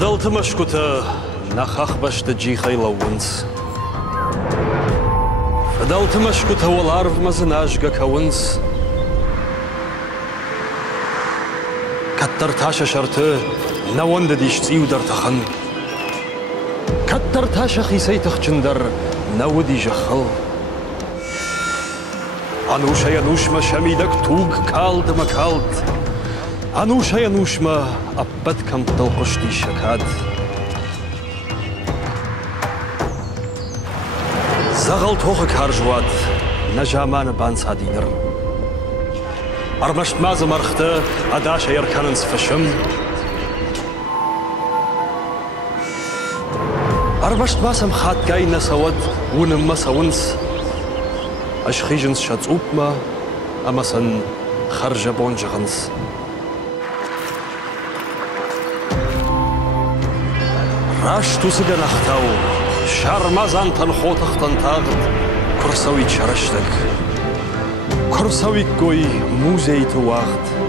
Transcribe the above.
فضلت مشكوتة نخخ باش تجي خيلة ونس فضلت مشكوتة والعرف مزناجقة كونس كترتاشا شرطة نوند ديش تيودر تخن كترتاشا خيسي تخجندر نودي جخل أنوشا ينوشما شميدك توق كالد ما كالد أنوشا ينوشما أبد كم تلقشتي شكاد زغلت هوخك هرجوات نجامان بانس هدينر أرمشت مازم مرخته أداشا يركننس فشم أرمشت ماسم خات جاي نسود ونما سونس أشخيجنس شاتس أوبما أمسن خرجة بونجغنس راشتو سيدا نختاو شارمازان تنخوت اختنتاغد كرسوي تشرشتك كرسوي كوي موزي تواغد